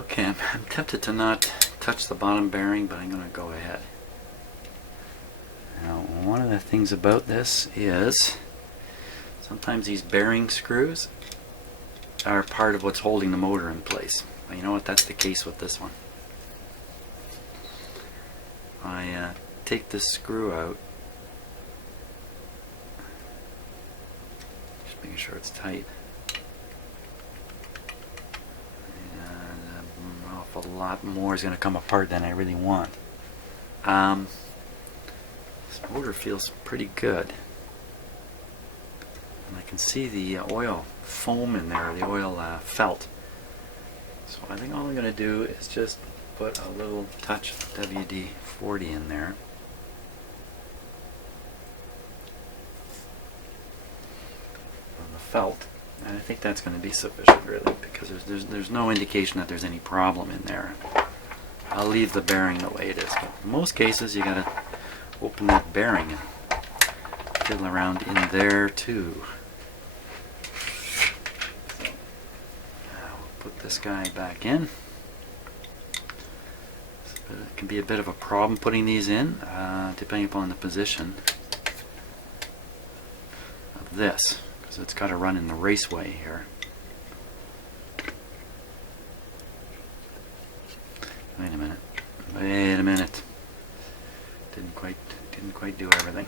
Okay, I'm tempted to not touch the bottom bearing, but I'm going to go ahead. Now, one of the things about this is sometimes these bearing screws are part of what's holding the motor in place. Well, you know what? That's the case with this one. I take this screw out, just making sure it's tight. An awful lot more is going to come apart than I really want. This motor feels pretty good. And I can see the oil foam in there, the oil felt. So I think all I'm going to do is just put a little touch of WD-40 in there. On the felt. And I think that's going to be sufficient, really, because there's no indication that there's any problem in there. I'll leave the bearing the way it is. But in most cases, you got to open that bearing and feel around in there too. So, now we'll put this guy back in. It can be a bit of a problem putting these in, depending upon the position of this, because it's got to run in the raceway here. Wait a minute. Wait a minute. Didn't quite do everything.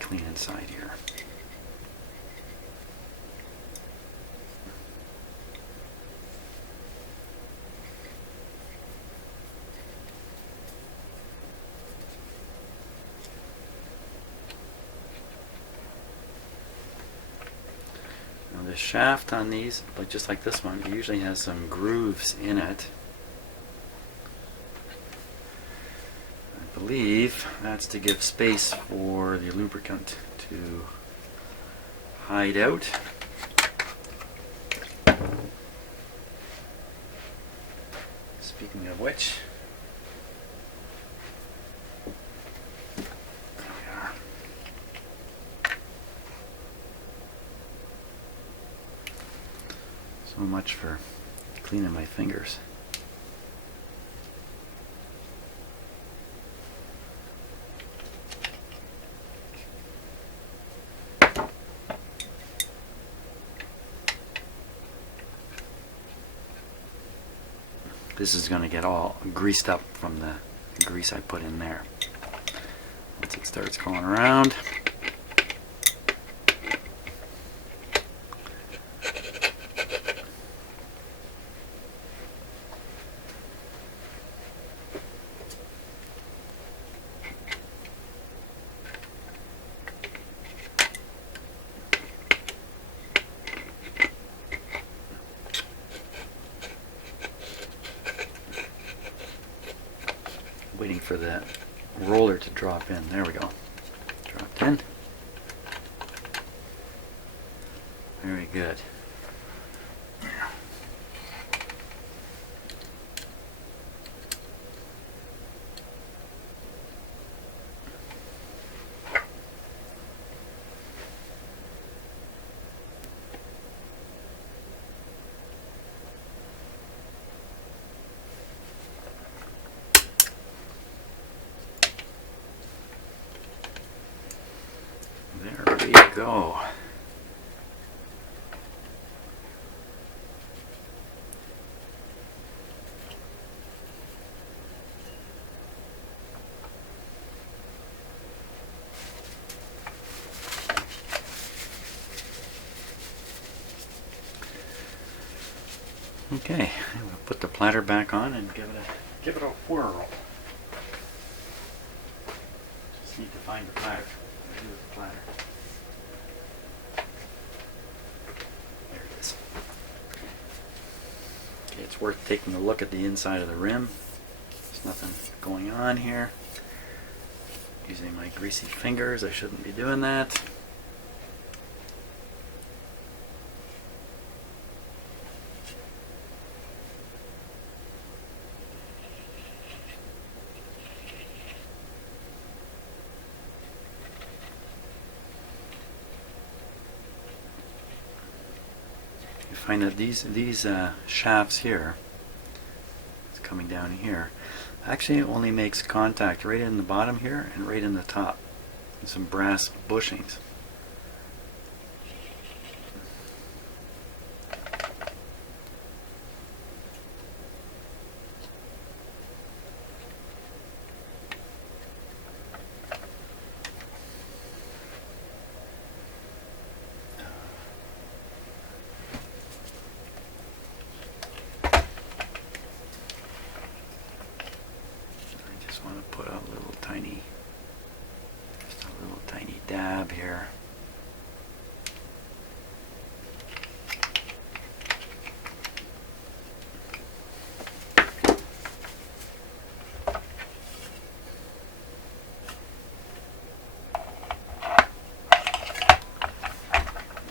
Clean inside here. The shaft on these, just like this one, usually has some grooves in it. I believe that's to give space for the lubricant to hide out. Speaking of which, so much for cleaning my fingers. This is going to get all greased up from the grease I put in there. Once it starts going around, waiting for the roller to drop in. There we go. Dropped in. Very good. There we go. Okay, we'll put the platter back on and give it a whirl. Just need to find the platter. What do I do with the platter? There it is. Okay, it's worth taking a look at the inside of the rim. There's nothing going on here. Using my greasy fingers, I shouldn't be doing that. find that these shafts here, it's coming down here, actually it only makes contact right in the bottom here and right in the top. And some brass bushings. Put a little tiny, just a little tiny dab here.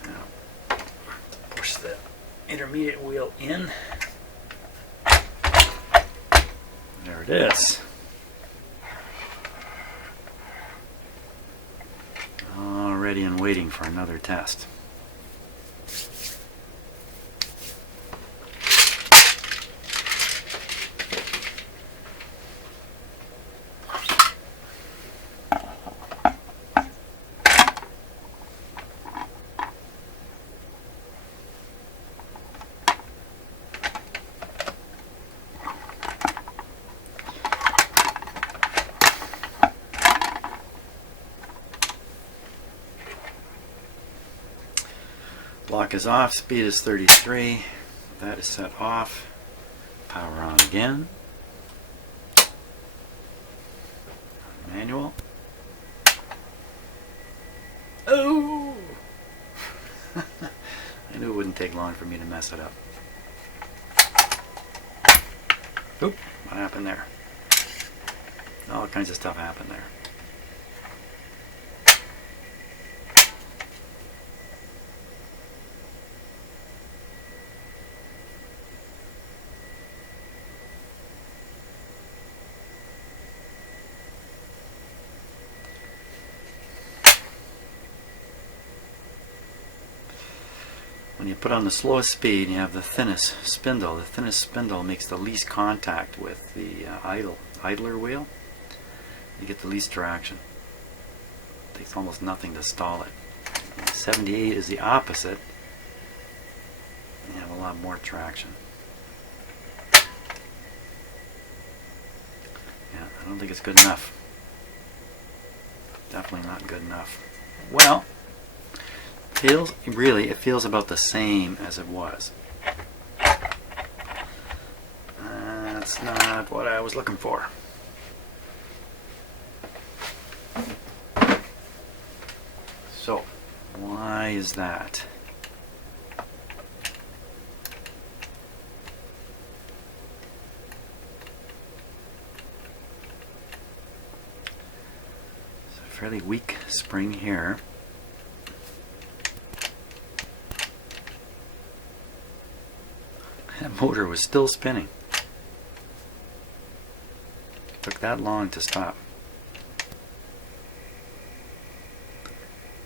Now, push the intermediate wheel in. There it is. Ready and waiting for another test. Lock is off, speed is 33, that is set off, power on again, manual. Oh! I knew it wouldn't take long for me to mess it up. Oop, what happened there? All kinds of stuff happened there. When you put on the slowest speed, you have the thinnest spindle. The thinnest spindle makes the least contact with the idler wheel. You get the least traction. It takes almost nothing to stall it. And 78 is the opposite. You have a lot more traction. Yeah, I don't think it's good enough. Definitely not good enough. Well, it feels about the same as it was. That's not what I was looking for. So, why is that? It's a fairly weak spring here. That motor was still spinning. It took that long to stop.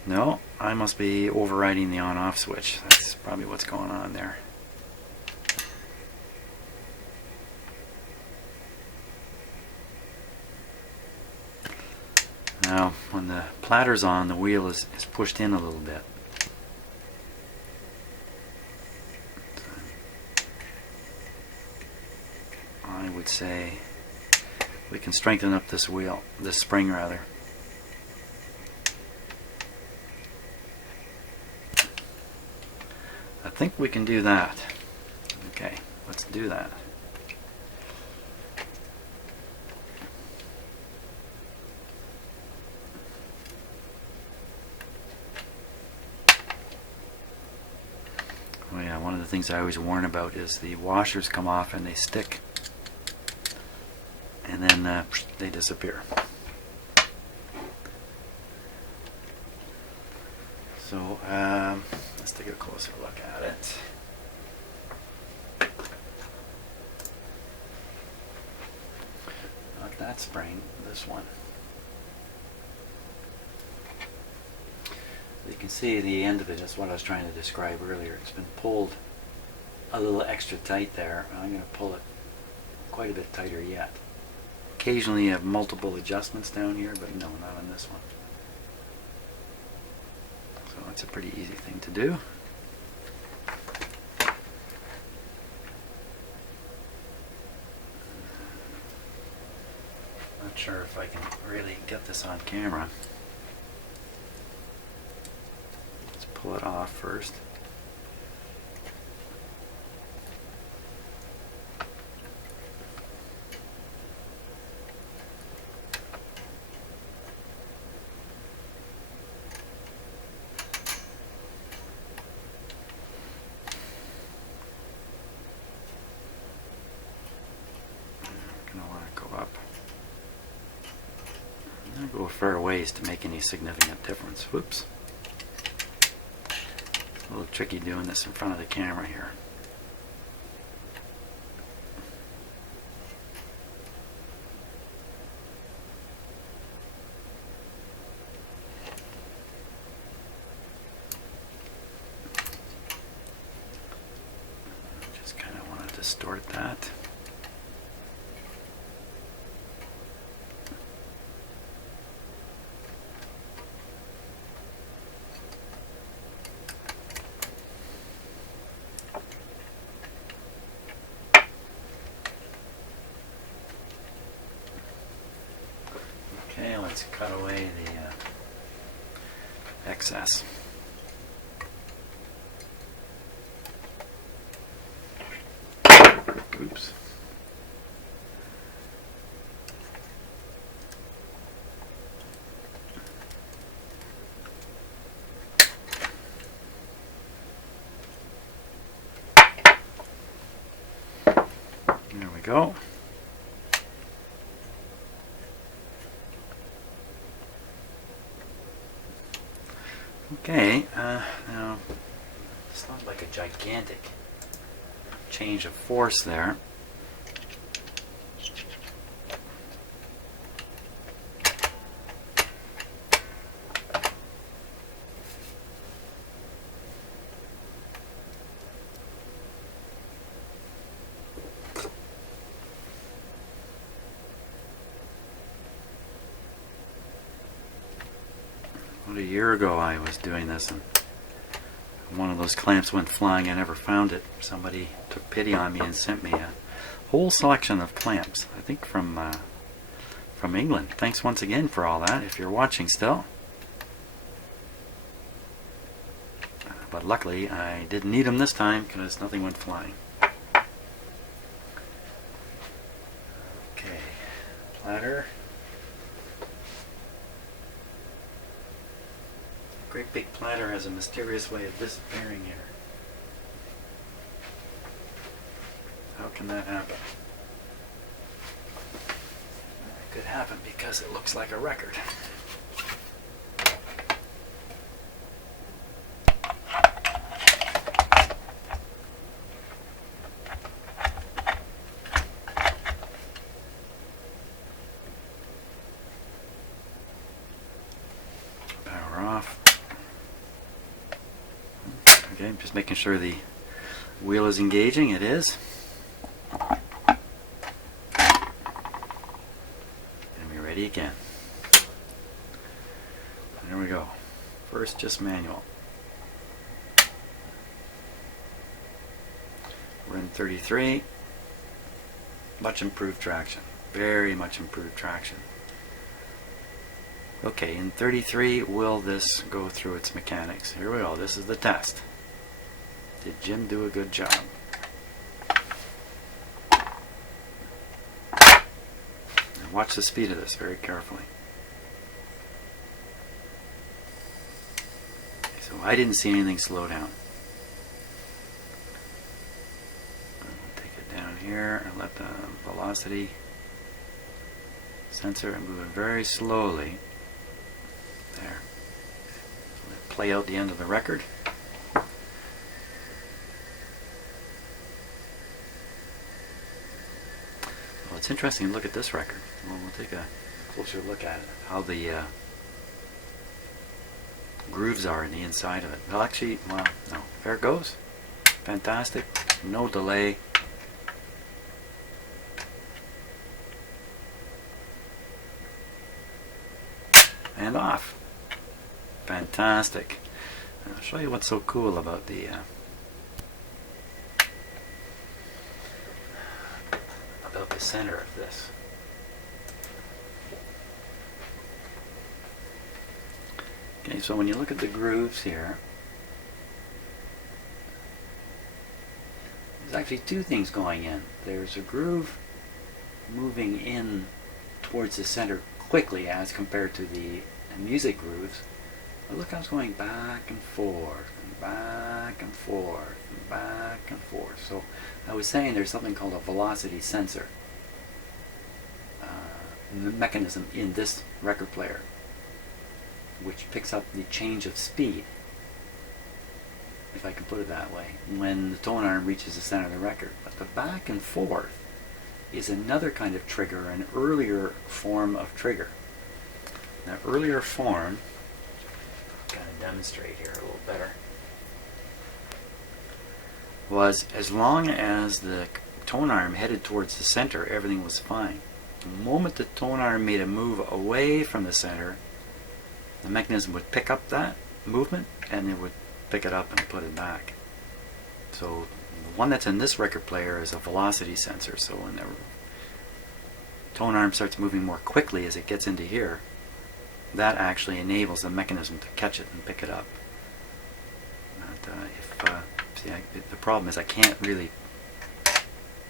No, I must be overriding the on-off switch. That's probably what's going on there. Now, when the platter's on, the wheel is pushed in a little bit. I would say we can strengthen up this wheel, this spring rather. I think we can do that. Okay, let's do that. Oh yeah, one of the things I always warn about is the washers come off and they stick. And then they disappear. So let's take a closer look at it. Not that spring, this one. You can see the end of it is what I was trying to describe earlier. It's been pulled a little extra tight there. I'm going to pull it quite a bit tighter yet. Occasionally you have multiple adjustments down here, but no, not on this one. So it's a pretty easy thing to do. Not sure if I can really get this on camera. Let's pull it off first. Go a fair ways to make any significant difference. Whoops. A little tricky doing this in front of the camera here. Just kind of want to distort that. Okay, let's cut away the excess. Oops. There we go. Okay, now it's not like a gigantic change of force there. About a year ago I was doing this and one of those clamps went flying. I never found it. Somebody took pity on me and sent me a whole selection of clamps, I think from England. Thanks once again for all that, if you're watching still. But luckily I didn't need them this time because nothing went flying. Okay, platter. Great big platter has a mysterious way of disappearing here. How can that happen? It could happen because it looks like a record. Power off. Okay, just making sure the wheel is engaging. It is. And we're ready again. There we go. First, just manual. We're in 33. Much improved traction. Very much improved traction. Okay, in 33, will this go through its mechanics? Here we go. This is the test. Did Jim do a good job? Now watch the speed of this very carefully. Okay, so I didn't see anything slow down. Take it down here and let the velocity sensor move it very slowly. There. Let it play out the end of the record. Well, it's interesting to look at this record. Well, we'll take a closer look at it, how the grooves are in the inside of it. Well, actually, well, no. There it goes. Fantastic. No delay. And off. Fantastic. I'll show you what's so cool about the center of this. Okay, so when you look at the grooves here, there's actually two things going in. There's a groove moving in towards the center quickly as compared to the music grooves. But look how it's going back and forth and back and forth and back and forth. So I was saying there's something called a velocity sensor mechanism in this record player, which picks up the change of speed, if I can put it that way, when the tone arm reaches the center of the record. But the back and forth is another kind of trigger, an earlier form of trigger. That earlier form, kind of demonstrate here a little better, was as long as the tone arm headed towards the center, everything was fine. The moment the tone arm made a move away from the center, the mechanism would pick up that movement and it would pick it up and put it back. So the one that's in this record player is a velocity sensor. So when the tone arm starts moving more quickly as it gets into here, that actually enables the mechanism to catch it and pick it up. The problem is I can't really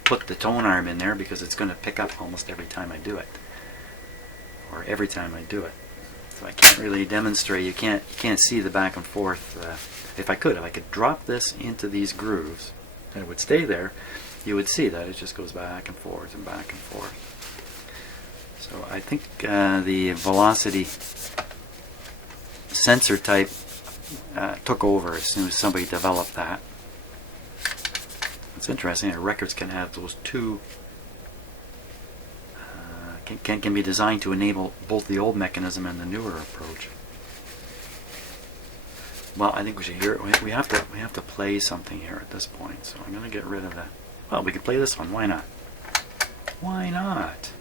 put the tone arm in there because it's going to pick up almost every time I do it, or every time I do it. So I can't really demonstrate. You can't see the back and forth. If I could drop this into these grooves and it would stay there, you would see that it just goes back and forth and back and forth. So I think the velocity sensor type took over as soon as somebody developed that. It's interesting that records can have those two, can be designed to enable both the old mechanism and the newer approach. Well, I think we should hear it. We have to play something here at this point. So I'm going to get rid of that. Well, we can play this one. Why not? Why not?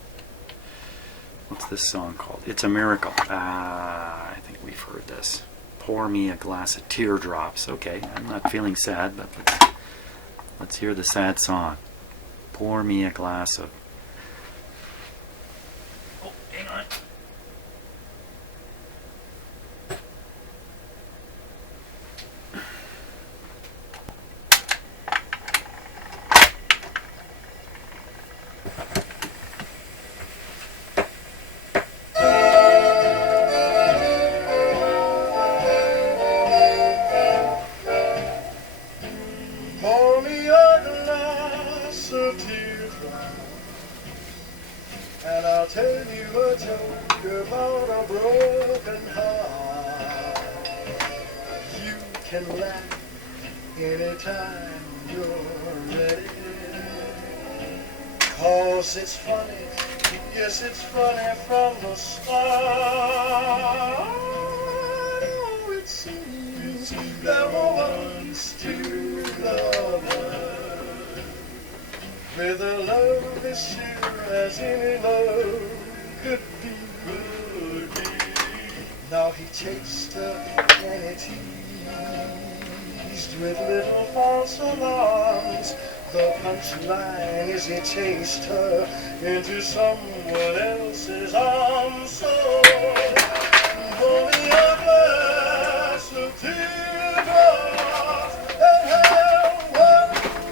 What's this song called? It's a Miracle. I think we've heard this. Pour me a glass of teardrops. Okay, I'm not feeling sad, but let's hear the sad song. Pour me a glass of... Oh, hang on. And I'll tell you a joke about a broken heart. You can laugh anytime you're ready, 'cause it's funny, yes it's funny from the start. Oh, it seems there were once two lovers with a love as sure as any love could be. Now he chased her and he teased with little false alarms. The punchline is he chased her into someone else's arms. So pour me a glass of teardrops and have one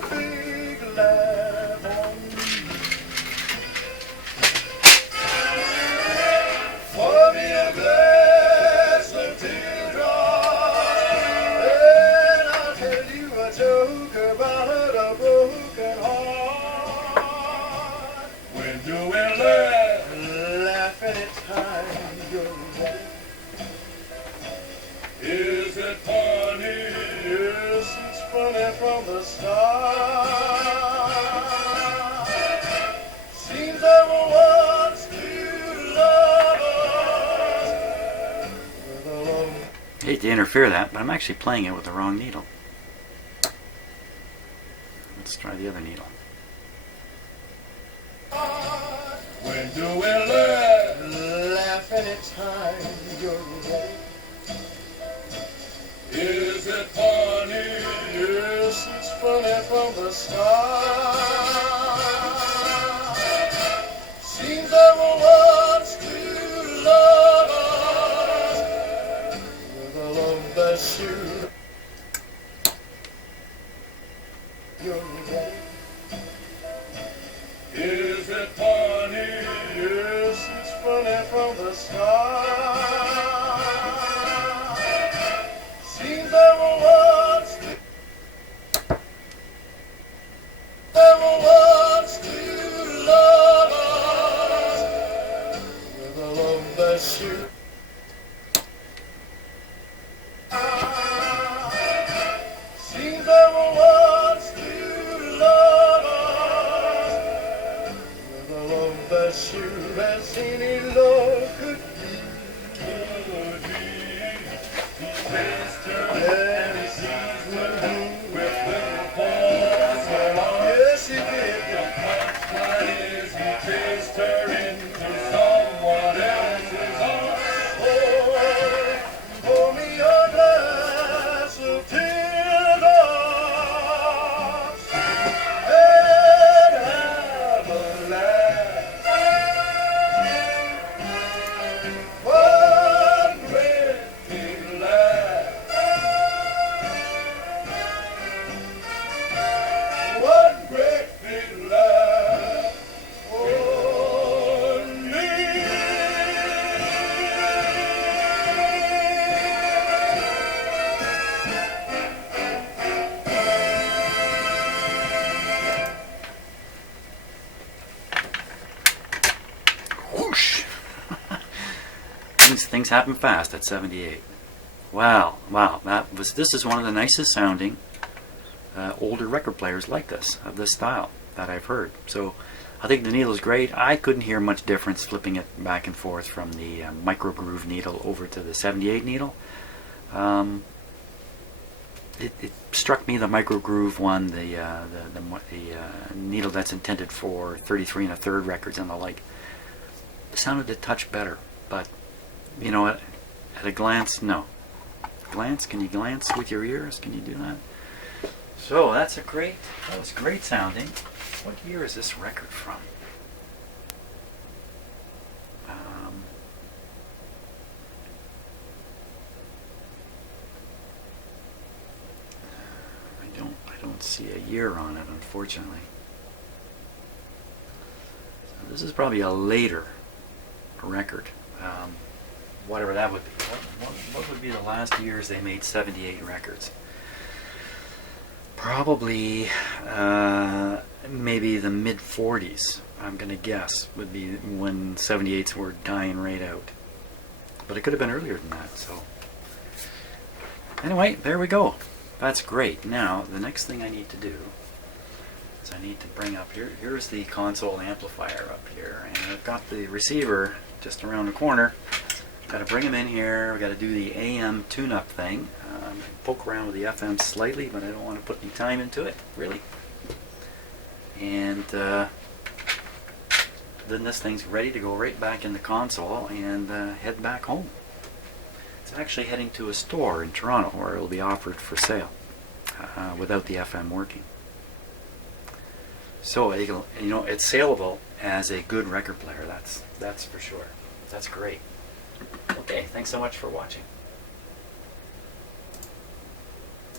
big laugh on me. Pour me a glass of teardrops and I'll tell you a joke about a broken heart. When you will laugh anytime you're ready. Is it funny? Yes, it's funny from the start. Seems there were once two lovers with a love. Hate to interfere that, but I'm actually playing it with the wrong needle. Let's Let's try the other needle. When do we learn? Laugh anytime you're away. Is it funny? Yes, it's funny from the start. Seems there were once two lovers with a love that should your way. Is it funny? Yes, it's funny from the start. Seems there were once two lovers with a love that should. Seems there were once two lovers with a love that should as any love could be. And he sees the moon with little paws along. Yes, he did. What is he kissed her into someone else's arms? Oh, pour me a glass of teardrops and have a laugh. One great big laugh. One great big laugh for me. Whoosh! Things happen fast at 78. Wow, this is one of the nicest sounding older record players like this, of this style, that I've heard. So I think the needle is great. I couldn't hear much difference flipping it back and forth from the micro groove needle over to the 78 needle. It struck me, the micro groove one, the needle that's intended for 33 1/3 records and the like, sounded a touch better. But you know, at a glance, no. Glance? Can you glance with your ears? Can you do that? So that was great sounding. What year is this record from? I don't see a year on it, unfortunately. So this is probably a later record. Whatever that would be. What would be the last years they made 78 records? Probably maybe the mid 40s, I'm going to guess, would be when 78s were dying right out. But it could have been earlier than that. So anyway, there we go. That's great. Now, the next thing I need to do is I need to bring up here. Here's the console amplifier up here, and I've got the receiver just around the corner. Got to bring them in here. We've got to do the AM tune-up thing. Poke around with the FM slightly, but I don't want to put any time into it, really. And then this thing's ready to go right back in the console and head back home. It's actually heading to a store in Toronto where it'll be offered for sale without the FM working. So it's saleable as a good record player. That's for sure. That's great. Okay, thanks so much for watching.